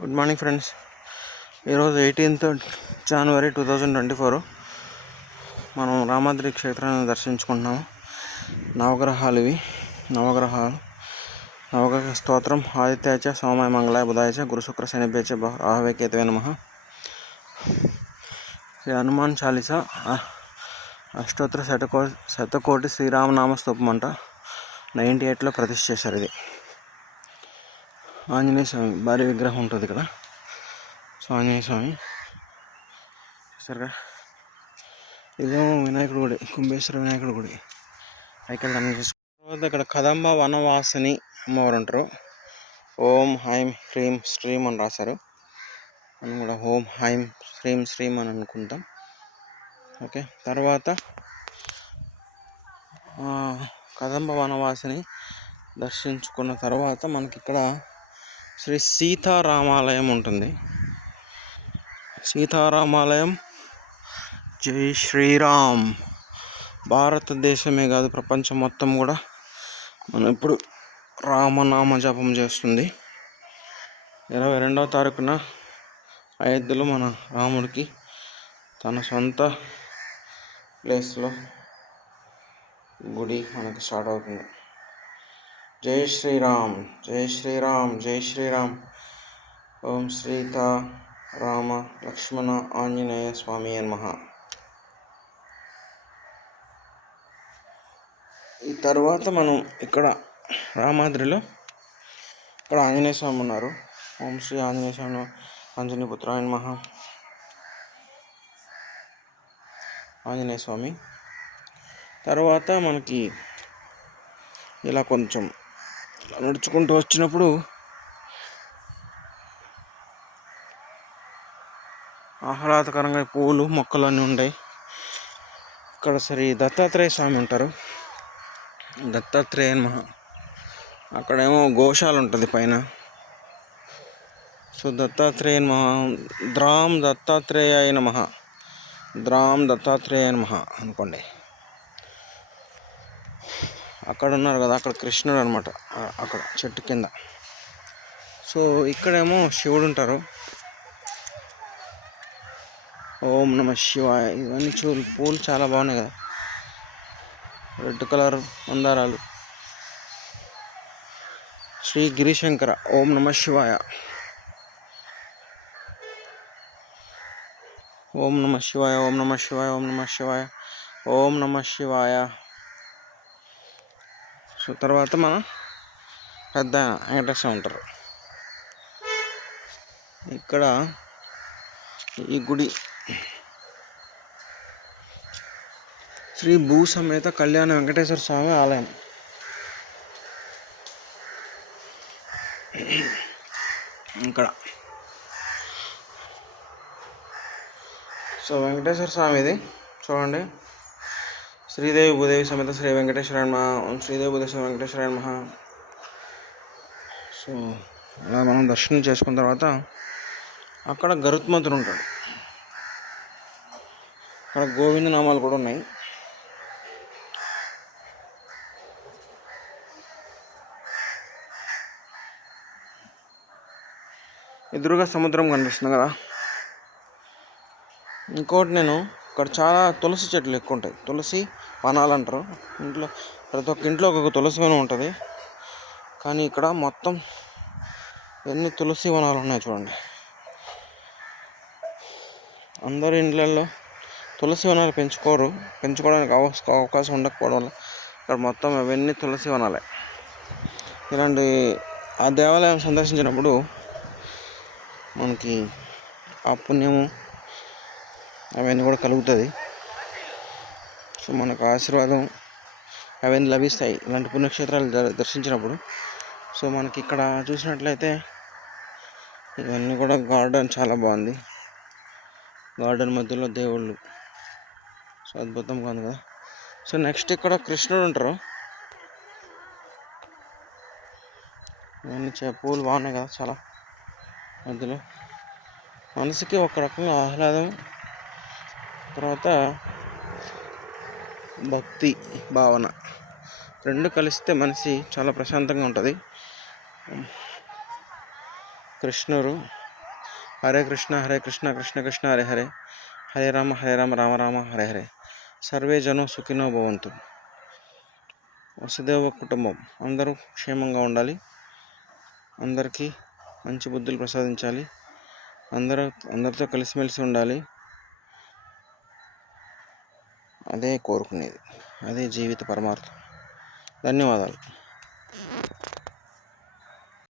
Good morning friends. ఈరోజు eighteenth January two thousand twenty four మనం రామాద్రి క్షేత్రాన్ని దర్శించుకుంటున్నాము. నవగ్రహాలు ఇవి. నవగ్రహాలు. నవగ్రహ స్తోత్రం. ఆదిత్యాచ సోమాయ మంగళాయ బుధాయచ గురుశుక్ర శనిభ్యచ రాహవేకేతవే నమ. శ్రీ హనుమాన్ చాలీస అష్టోత్తర శతకో శతకోటి శ్రీరామనామ స్తూపం అంట. నైంటీ ఎయిట్లో ప్రతిష్ఠ చేశారు ఇది. ఆంజనేయ స్వామి భారీ విగ్రహం ఉంటుంది ఇక్కడ సో ఆంజనేయ స్వామి సరిగా ఇదేమో వినాయకుడు గుడి కుంభేశ్వర వినాయకుడు గుడి. పైకి వెళ్దాం తర్వాత ఇక్కడ కదంబ వనవాసిని అమ్మవారు అంటారు. ఓం హైం హ్రీం శ్రీం అని రాశారు. మనం కూడా ఓం హైం శ్రీం శ్రీం అని అనుకుంటాం. ఓకే తర్వాత కదంబ వనవాసిని దర్శించుకున్న తర్వాత మనకి ఇక్కడ శ్రీ సీతారామాలయం ఉంటుంది. సీతారామాలయం. జై శ్రీరామ్. భారతదేశమే కాదు ప్రపంచం మొత్తం కూడా మనం ఇప్పుడు రామనామ జపం చేస్తుంది. ఇరవై రెండవ తారీఖున అయోధ్యలో మన రాముడికి తన సొంత ప్లేస్లో గుడి మనకి స్టార్ట్ అవుతుంది. జై శ్రీరామ్ జై శ్రీరామ్ జై శ్రీరామ్. ఓం సీత రామ లక్ష్మణ ఆంజనేయ స్వామి నమ. ఈ తర్వాత మనం ఇక్కడ రామాద్రిలో ఇక్కడ ఆంజనేయ స్వామి ఉన్నారు. ఓం శ్రీ ఆంజనేయ స్వామి ఆంజనేయ పుత్రాయ నమ. ఆంజనేయ స్వామి. తర్వాత మనకి ఇలా కొంచెం నడుచుకుంటూ వచ్చినప్పుడు ఆహ్లాదకరంగా పూలు మొక్కలు అన్నీ ఉన్నాయి ఇక్కడ సరే దత్తాత్రేయ స్వామి ఉంటారు. దత్తాత్రేయ మహా అక్కడేమో గోశాల ఉంటుంది పైన. సో దత్తాత్రేయ మహా ద్రామ్ దత్తాత్రేయ నమ. ద్రామ్ దత్తాత్రేయ నమ అనుకోండి. అక్కడ ఉన్నారు కదా అక్కడ కృష్ణుడు అనమాట అక్కడ చెట్టు కింద. సో ఇక్కడేమో శివుడు ఉంటారు. ఓం నమ శివాయ. ఇవన్నీ చూ పూలు చాలా బాగున్నాయి కదా. రెడ్ కలర్ మందారాలు శ్రీ గిరిశంకర ఓం నమ శివాయ. ఓం నమ శివాయ ఓం నమ శివాయ ఓం నమ శివాయ ఓం నమ శివాయ. సో తర్వాత మన పెద్ద వెంకటేశ్వర ఉంటారు. ఇక్కడ ఈ గుడి శ్రీ భూ సమేత కళ్యాణ వెంకటేశ్వర స్వామి ఆలయం. ఇక్కడ. సో వెంకటేశ్వర స్వామి ఇది. చూడండి. శ్రీదేవి భూదేవి సమేత శ్రీ వెంకటేశ్వర ఓం శ్రీదేవి భూదేవి వెంకటేశ్వర మహా సో అలా మనం దర్శనం చేసుకున్న తర్వాత అక్కడ గరుత్మంతుడు ఉంటాడు. అక్కడ గోవింద నామాలు కూడా ఉన్నాయి. ఎదురుగా సముద్రం కనిపిస్తుంది కదా. ఇంకోటి నేను ఇక్కడ చాలా తులసి చెట్లు ఎక్కువ ఉంటాయి తులసి వనాలు అంటారు. ఇంట్లో ప్రతి ఒక్క ఇంట్లో ఒక్కొక్క తులసి వనం ఉంటుంది. కానీ ఇక్కడ మొత్తం ఎన్ని తులసి వనాలు ఉన్నాయి చూడండి. అందరి ఇండ్లలో తులసి వనాలు పెంచుకోరు. పెంచుకోవడానికి అవకాశం ఉండకపోవడం వల్ల ఇక్కడ మొత్తం అవన్నీ తులసి వనాలే. ఇలాంటి ఆ దేవాలయం సందర్శించినప్పుడు మనకి ఆ పుణ్యము అవన్నీ కూడా కలుగుతుంది. సో మనకు ఆశీర్వాదం అవన్నీ లభిస్తాయి ఇలాంటి పుణ్యక్షేత్రాలు దర్శించినప్పుడు. సో మనకి ఇక్కడ చూసినట్లయితే ఇవన్నీ కూడా గార్డెన్ చాలా బాగుంది. గార్డెన్ మధ్యలో దేవుళ్ళు. సో అద్భుతంగా ఉంది కదా. సో నెక్స్ట్ ఇక్కడ కృష్ణుడు ఉంటారు. ఇవన్నీ పూలు బాగున్నాయి కదా చాలా మధ్యలో. మనసుకి ఒక రకంగా ఆహ్లాదం తర్వాత భక్తి భావన. రెండు కలిస్తే మనిషి చాలా ప్రశాంతంగా ఉంటుంది. కృష్ణుడు హరే కృష్ణ హరే కృష్ణ కృష్ణ కృష్ణ హరే హరే. హరే రామ హరే రామ రామ రామ హరే హరే. సర్వే జనం సుఖినో భవంతు. వసుదేవ కుటుంబం. అందరూ క్షేమంగా ఉండాలి. అందరికీ మంచి బుద్ధులు ప్రసాదించాలి. అందరూ అందరితో కలిసిమెలిసి ఉండాలి. అదే కోరుకునేది. అదే జీవిత పరమార్థం. ధన్యవాదాలు.